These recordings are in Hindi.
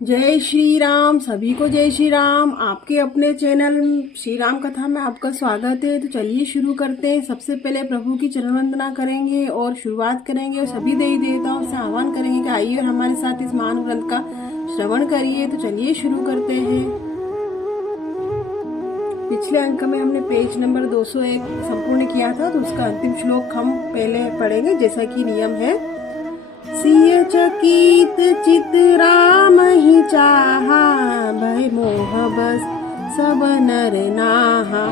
जय श्री राम। सभी को जय श्री राम। आपके अपने चैनल श्री राम कथा में आपका स्वागत है। तो चलिए शुरू करते हैं। सबसे पहले प्रभु की चरण वंदना करेंगे और शुरुआत करेंगे और सभी देवी देवताओं से आह्वान करेंगे कि आइए और हमारे साथ इस महान ग्रंथ का श्रवण करिए। तो चलिए शुरू करते हैं। पिछले अंक में हमने पेज नंबर 201 संपूर्ण किया था, तो उसका अंतिम श्लोक हम पहले पढ़ेंगे जैसा कि नियम है। सिय चकित चित राम ही चाहा, भय मोह बस सब नर नाहा।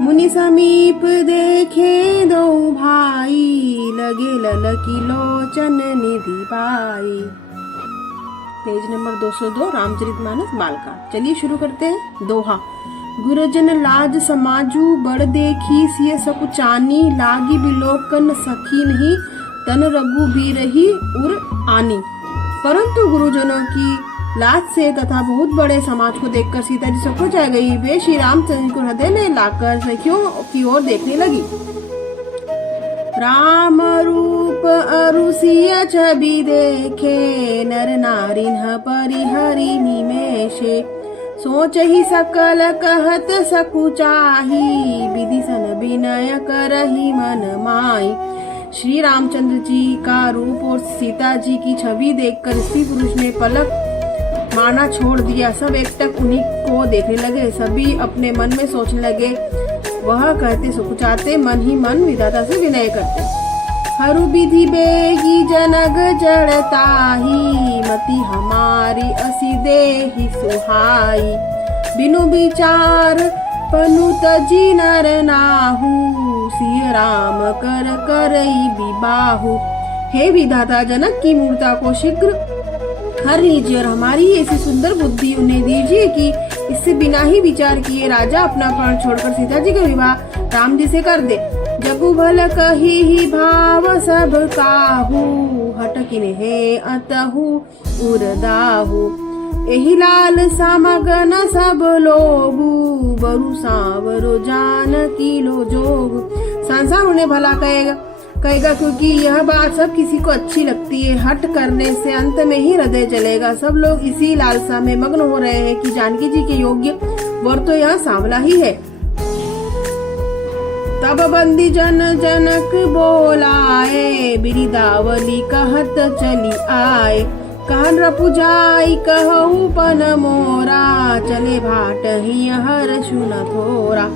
मुनि समीप देखे दो भाई, लगे ललकी लोचन निधि पाई। पेज नंबर 202 रामचरितमानस बालका। चलिए शुरू करते हैं। दोहा। गुरजन लाज समाजू बड़ देखी, सिय सकुचानी लागी बिलोकन सखी नहीं, तन रघुबीरहि उर आनी। परंतु गुरुजनों की लाज से तथा बहुत बड़े समाज को देखकर सीता जी सकुचा गई। वे श्री रामचंद्र को हृदय में लाकर सखियों की ओर देखने लगी। राम रूप अरुसिय छवि देखे, नर नारिन परिहरि निमेषे। सोच ही सकल कहत सकुचाही, विधि सन विनय करहि मन माई। श्री रामचंद्र जी का रूप और सीता जी की छवि देखकर स्त्री पुरुष ने पलक मारना छोड़ दिया। सब एकटक उन्हीं को देखने लगे। सभी अपने मन में सोचने लगे, वह कहते सकुचाते, मन ही मन विधाता से विनय करते। हरु विधि बेगी जनक जड़ताही, मति हमारी असी देहि सुहाई। बिनु विचार पनु तजी नर नाहू, सिय राम कर करई विबाहु। हे विधाता, जनक की मूर्ता को शीघ्र हर लीजिए और हमारी ऐसी सुंदर बुद्धि उन्हें दीजिए कि इससे बिना ही विचार किए राजा अपना प्राण छोड़कर सीता जी का विवाह राम जी से कर दे। जगु भल कही ही भाव सब काहू, हटकिन है अतहु उरदाहु। एहि लाल सामगन सब लोगु, बरु सांवरो जानकी लो जोग। संसार उन्हें भला कहेगा क्योंकि यह बात सब किसी को अच्छी लगती है। हट करने से अंत में ही हृदय जलेगा। सब लोग इसी लालसा में मग्न हो रहे हैं कि जानकी जी के योग्य वर तो यह सांवला ही है। तब बंदी जन जनक बोलाए, बिरिदावली कहत चली आए। कहन रपुजाई कहू पन मोरा, चले भाट ही हर सुन थोरा।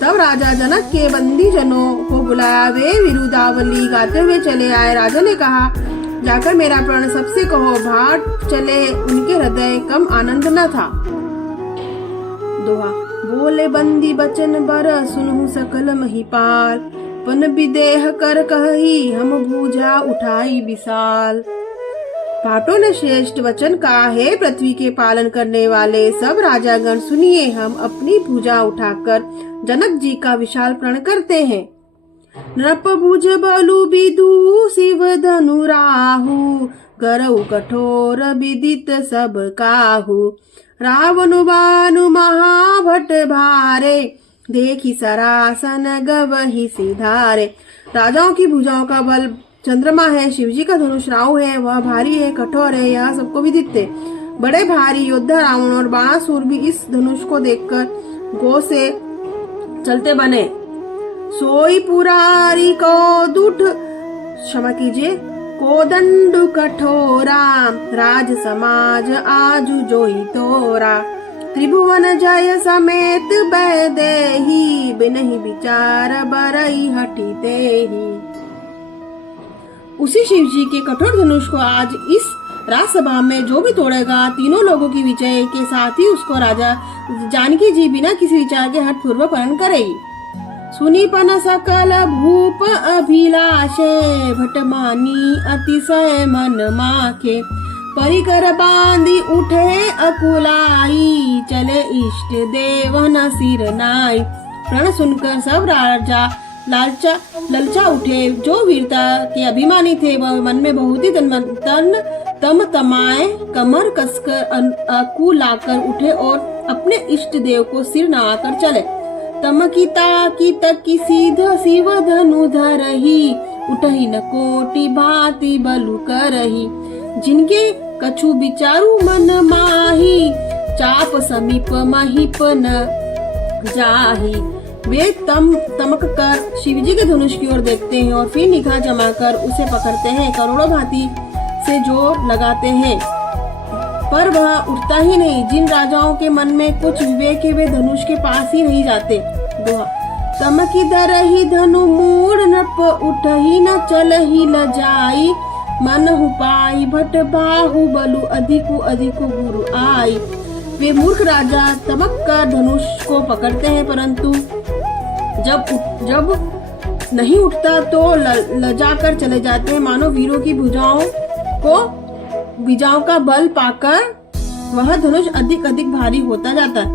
तब राजा जनक के बंदी जनों को बुलाया। वे विरुदावली गाते हुए चले आए। राजा ने कहा, जाकर मेरा प्रण सबसे कहो। भाट चले उनके हृदय कम आनंद न था। दोहा। बोले बंदी बचन बर सुनहु सकल महिपाल, पन विदेह कर कही हम भूजा उठाई विशाल। भाटों ने श्रेष्ठ वचन कहा, हे पृथ्वी के पालन करने वाले सब राजागण सुनिए, हम अपनी भुजा उठाकर जनक जी का विशाल प्रण करते हैं। नृप भुज बलु विदु शिव धनु राहु, गरऊ कठोर विदित सब काहू। रावण बानु महाभट भारे, देखी सरासन गवही सिधारे। राजाओं की भुजाओं का बल चंद्रमा है, शिवजी का धनुष राहु है, वह भारी है, कठोर है, यह सबको विदित है। बड़े भारी योद्धा रावण और बाणासुर भी इस धनुष को देखकर गो से चलते बने। सोई पुरारी को दुठ क्षमा कीजिए कोदंड कठोरा, राज समाज आजु जोई तोरा। त्रिभुवन जय समेत बैदेही, बिनहि विचार बरई हटी तेही। उसी शिव जी के कठोर धनुष को आज इस राजसभा में जो भी तोड़ेगा, तीनों लोगों की विजय के साथ ही उसको राजा जानकी जी बिना किसी विचार के हठ पूर्वक हरण करेगी। सुनी पन सकल भूप अभिलाषे, भटमानी अतिशय मन माखे। परिकर बांधी उठे अकुलाई, चले इष्ट देव न सिर नाई। प्रण सुनकर सब राजा ललचा उठे। जो वीरता के अभिमानी थे वह मन में बहुत ही तम तमाए कमर कसकर अकुलाकर उठे और अपने इष्ट देव को सिर नवाकर चले। तमकिता की तकी सीध शिव धनु धरही, उठही न कोटि भांति बलु करही। जिनके कछु विचारू मन माही, चाप समीप महीप न जाही। वे तमक कर शिवजी के धनुष की ओर देखते हैं और फिर निगाह जमाकर उसे पकड़ते हैं। करोड़ों भांति से जोर लगाते हैं पर वह उठता ही नहीं। जिन राजाओं के मन में कुछ विवेक है वे धनुष के पास ही नहीं जाते। दोहा। तमकी दर ही धनु मूड नप, उठ ही न चल ही ल जाई, मन हु पाई भट बाहु बलु, अधिकु अधिकु गुरु आई। वे मूर्ख राजा तमक कर धनुष को पकड़ते हैं परंतु जब नहीं उठता तो लजाकर चले जाते हैं। मानो वीरों की भुजाओं का बल पाकर वह धनुष अधिक अधिक भारी होता जाता है।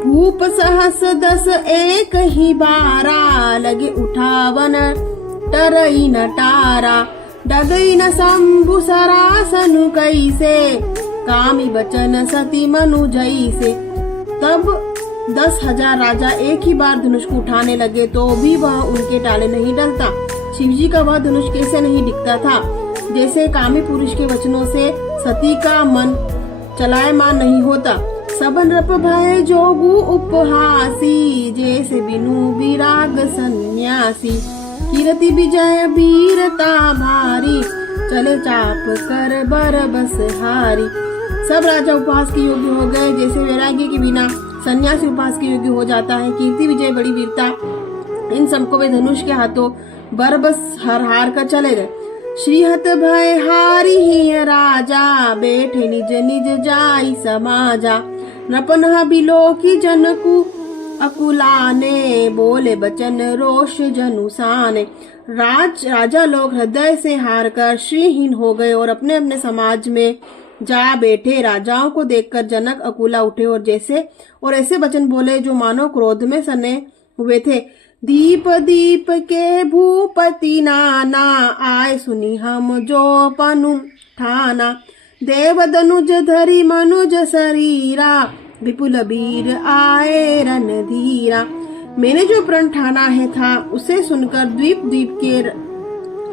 भूप सहस 10 एक ही बारा, लगे उठावन टरई न टारा, डगई न शंभु सरासनु कैसे, कामी बचन सती मनु जैसे। तब 10,000 राजा एक ही बार धनुष को उठाने लगे तो भी वह उनके टाले नहीं डलता। शिवजी का वह धनुष कैसे नहीं दिखता था, जैसे कामी पुरुष के वचनों से सती का मन चलायमान नहीं होता। सबन रप भय जोगु उपहासी, जैसे बिनु विराग सन्यासी, कीर्ति विजय वीरता भारी, चले चाप कर बर बस हारी। सब राजा उपहास के योग्य हो गए, जैसे वैराग्य के बिना सन्यासी उपहास के योग्य हो जाता है। कीर्ति विजय बड़ी वीरता, इन सबको वे धनुष के हाथों बरबस हार कर चले गए। श्रीहत भय हारी ही राजा, बैठे निज निज जाई समाजा, नपन बिलो की जनकु अकुलाने, बोले बचन रोष जनुसाने। राजा लोग हृदय से हार कर श्रीहीन हो गए और अपने अपने समाज में जा बैठे। राजाओं को देखकर जनक अकुला उठे और ऐसे वचन बोले जो मानो क्रोध में सने हुए थे। दीप दीप के भूपति नाना, आए सुनी हम जो पनु ठाना, देव दनुज धरी मनुज शरीरा, विपुल वीर आए रणधीरा। मैंने जो प्रण ठाना है था उसे सुनकर द्वीप द्वीप के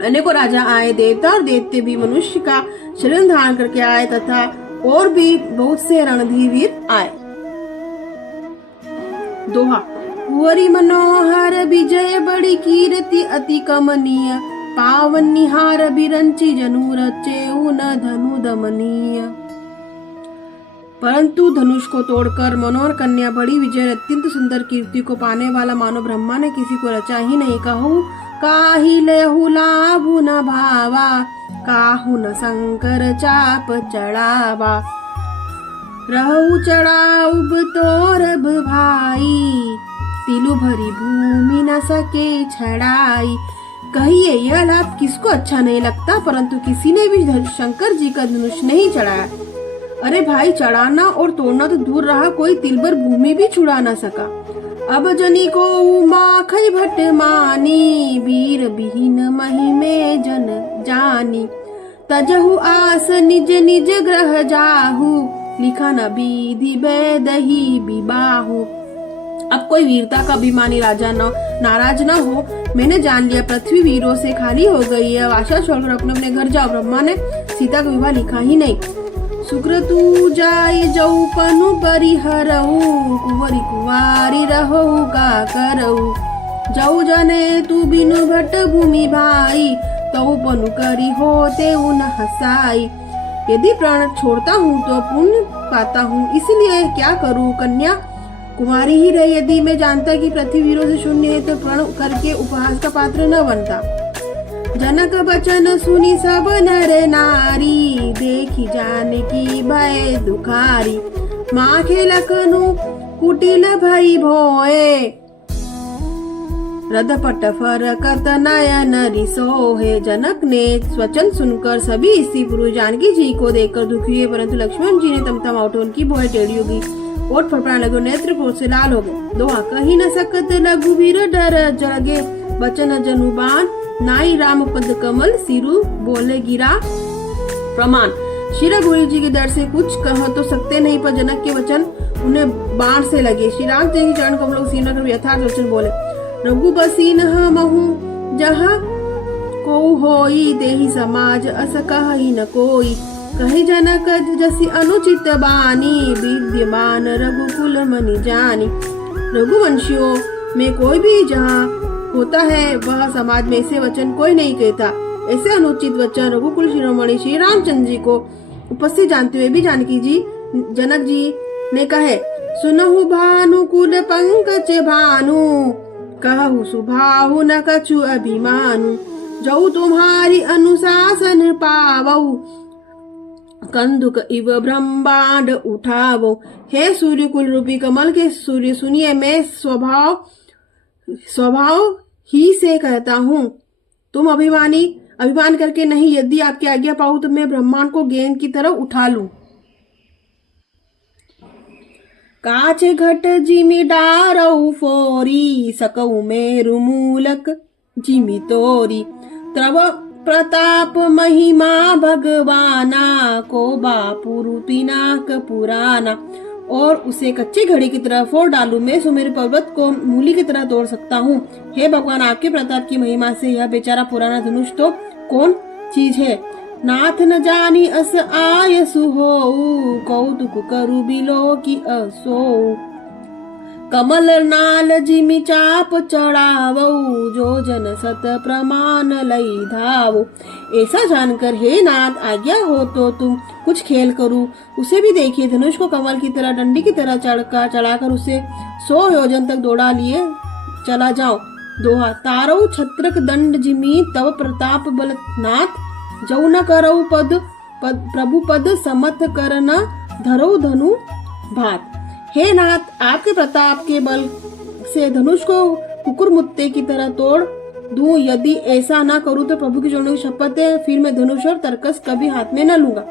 अनेकों राजा आए। देवता और देवते भी मनुष्य का शरीर धारण करके आए तथा और भी बहुत से रणधीर वीर आए। दोहा। कुंवरी मनोहर विजय बड़ी कीर्ति अति कमनीय, पावन निहार बिरंची जनु रचेऊ न धनु दमनीय। परंतु धनुष को तोड़कर मनोहर कन्या बड़ी विजय अत्यंत सुंदर कीर्ति को पाने वाला मानो ब्रह्मा ने किसी को रचा ही नहीं। कहूँ काहि लेहु लाभु न भावा, काहू न शंकर चाप चढ़ावा, रहु चढ़ाउब तोरब भाई, तिलु भरी भूमि न सके छड़ाई। कहिए यह लाभ किसको अच्छा नहीं लगता, परंतु किसी ने भी शंकर जी का धनुष नहीं चढ़ाया। अरे भाई, चढ़ाना और तोड़ना तो दूर रहा, कोई तिलभर भूमि भी छुड़ा न सका। अब जनी को माखई भट मानी, वीर बिहीन महिमे जन जानी, तजहु आस निज निज ग्रह जाहु, लिखा न विधि बेदही विबाहु। अब कोई वीरता का अभिमानी राजा नाराज न हो। मैंने जान लिया पृथ्वी वीरों से खाली हो गई है, आशा छोड़कर अपने अपने घर जाओ। ब्रह्मा ने सीता का विवाह लिखा ही नहीं। शुक्र तू जाय जऊ पनु परिहरऊ, कुंवरी कुंवारी रहू का करऊ, जऊ जने तू बिनु भट भूमि भाई, तऊ पनु करी होते उन हसाई। यदि प्राण छोड़ता हूँ तो पुण्य पाता हूँ, इसलिए क्या करूँ। कन्या कुमारी ही रहे। यदि मैं जानता कि पृथ्वी वीरों से शून्य है तो प्रण करके उपहास का पात्र न बनता। जनक बचन सुनी सब नर नारी, देखी जानकी भय दुखारी, माखे लखनु कुटिल भई भोए, रदपट फरकत नयन रिसोहे। जनक ने वचन सुनकर सभी स्त्री पुरुष जानकी जी को देखकर दुखी हुए, परंतु लक्ष्मण जी ने तमतम उठे। उनकी भौहें टेढ़ी होगी, ओठ फड़फड़ाने लगे, नेत्र क्रोध से लाल हो गए। दोहा। कहीं न सकत लघुवीर डर जगे, बचन जनुबान नाई राम पद कमल, सिरु बोले गिरा प्रमाण। श्री रघुवीर जी के डर से कुछ कह तो सकते नहीं, पर जनक के वचन उन्हें बाण से लगे। श्री राम जी के चरण कमलों को सीना कर यथार्थ वचन बोले। रघु बसीन महु जहाँ को होई, देहि समाज अस कहि न कोई, कही जनक जसी अनुचित बानी, विद्यमान रघुकुल मनि जानी। रघुवंशियों में कोई भी जहाँ होता है वह समाज में ऐसे वचन कोई नहीं कहता। ऐसे अनुचित वचन रघुकुल शिरोमणि श्री रामचंद्र जी को उपस्थित जानते हुए भी जानकी जी जनक जी ने कहे, सुनहु भानुकुल पंकज भानु, कहु सुभाहु न कछु अभिमानु। जो तुम्हारी अनुशासन पावऊ, कंदुक इव ब्रह्मांड उठावो। हे सूर्य कुल रूपी कमल के सूर्य सुनिए, मैं स्वभाव ही से कहता हूँ, तुम अभिमान करके नहीं, यदि आपकी आज्ञा पाऊं तो मैं ब्रह्मांड को गेंद की तरह उठा लूं। काच घट जिमि डारऊ फोरी, सकऊ मेरु मूलक जिमि तोरी। तब प्रताप महिमा भगवाना, को बापु पिनाक पुराना। और उसे कच्ची घड़ी की तरह फोड़ डालू, मैं सुमेरु पर्वत को मूली की तरह तोड़ सकता हूँ। हे भगवान, आपके प्रताप की महिमा से यह बेचारा पुराना धनुष तो कौन चीज है। नाथ न जानी अस आयसु होऊ, कौतुक करु बिलो की असो। कमल नाल जिमि चाप चढ़ावऊ, जो जन सत प्रमाण लई धावो। ऐसा जानकर हे नाथ, आज्ञा हो तो तुम कुछ खेल करूं। उसे भी देखिए, धनुष को कमल की तरह डंडी की तरह चढ़ाकर उसे 100 योजन तक दौड़ा लिए चला जाओ। दोहा। तारऊ छत्रक दंड जिमि, तव प्रताप बल नाथ। जऊ न करऊ प्रभु पद, समथ कर न धरऊ धनु भात। हे नाथ, आपके प्रताप के बल से धनुष को कुकुर मुत्ते की तरह तोड़ दूं। यदि ऐसा ना करूं तो प्रभु की जोड़ने की शपथ है, फिर मैं धनुष और तरकस कभी हाथ में न लूंगा।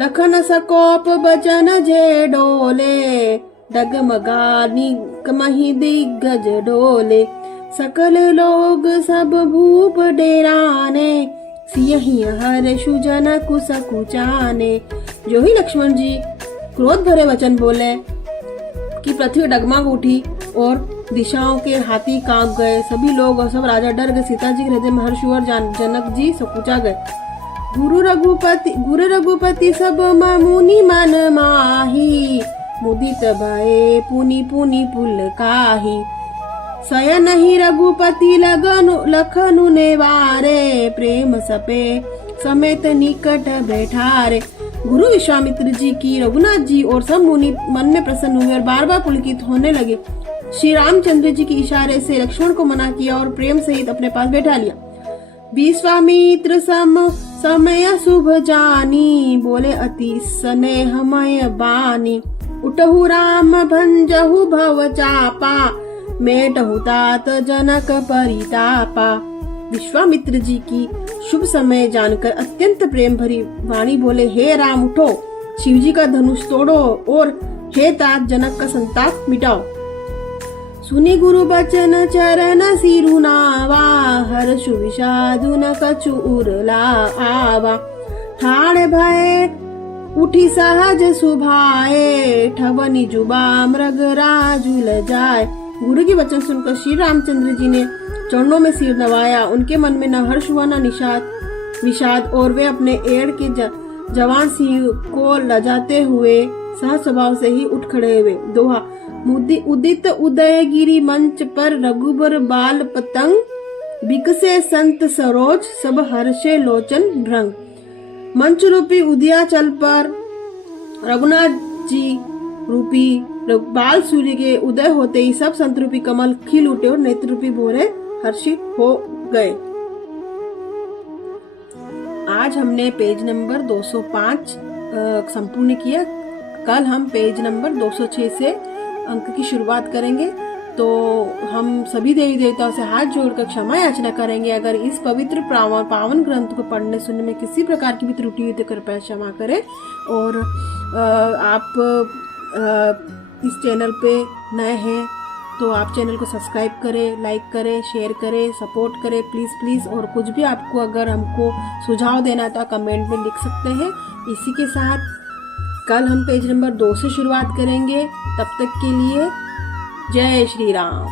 लखन सकोप बचन जे डोले, डगमगानी कमहि दिग्गज डोले। सकल लोग सब भूप डेराने, सियहि हर्षु जनकु सकुचाने। जो ही लक्ष्मण जी क्रोध भरे वचन बोले कि पृथ्वी डगमग उठी और दिशाओं के हाथी कांप गए। सभी लोग और सब राजा डर गए। सीता जी के हृदय में हर्ष और जनक जी सकुचा गए। गुरु रघुपति सब मुनि मन माही, मुदित भये पुनि पुनि पुलकाहि। शयन ही रघुपति लखनु नेवारे, प्रेम सपे समेत निकट बैठारे। गुरु विश्वामित्र जी की रघुनाथ जी और सब मुनि मन में प्रसन्न हुए और बार बार पुलकित होने लगे। श्री रामचंद्र जी के इशारे से लक्ष्मण को मना किया और प्रेम सहित अपने पास बैठा लिया। विश्वामित्र समय शुभ जानी, बोले अति स्नेहमय बानी। उठहु राम भंजहु भव चापा, मेटहु तात जनक परितापा। विश्वामित्र जी की शुभ समय जानकर अत्यंत प्रेम भरी वाणी बोले, हे राम उठो, शिव जी का धनुष तोड़ो और हे तात जनक का संताप मिटाओ। सुनि गुरु बचन चरण सिरु नावा, हर्षु विषादु न कछु उरला आवा। ठाड़ भय उठी सहज सुभाए, ठवनी जुबा मृग राजुल जाए। गुरु के वचन सुनकर श्री रामचंद्र जी ने चरणों में सिर नवाया। उनके मन में न हर्ष हुआ न विषाद और वे अपने एड़ के जवान सिंह को लजाते हुए सहज स्वभाव से ही उठ खड़े हुए। दोहा। उदित उदयगिरी मंच पर रघुबर बाल पतंग, बिकसे संत सरोज सब हर्षे लोचन भ्रंग। मंच रूपी उदयाचल पर रघुनाथ जी रूपी बाल सूर्य के उदय होते ही सब संत रूपी कमल खिल उठे और नेत्र रूपी भोरे हर्षित हो गए। आज हमने पेज नंबर 205 संपूर्ण किया। कल हम पेज नंबर 206 से अंक की शुरुआत करेंगे। तो हम सभी देवी देवताओं से हाथ जोड़कर क्षमा याचना करेंगे। अगर इस पवित्र पावन ग्रंथ को पढ़ने सुनने में किसी प्रकार की भी त्रुटि हुई तो कृपया क्षमा करें। और आप इस चैनल पे नए हैं तो आप चैनल को सब्सक्राइब करें, लाइक करें, शेयर करें, सपोर्ट करें प्लीज़। और कुछ भी आपको अगर हमको सुझाव देना तो कमेंट में लिख सकते हैं। इसी के साथ कल हम पेज नंबर 2 से शुरुआत करेंगे। तब तक के लिए जय श्री राम।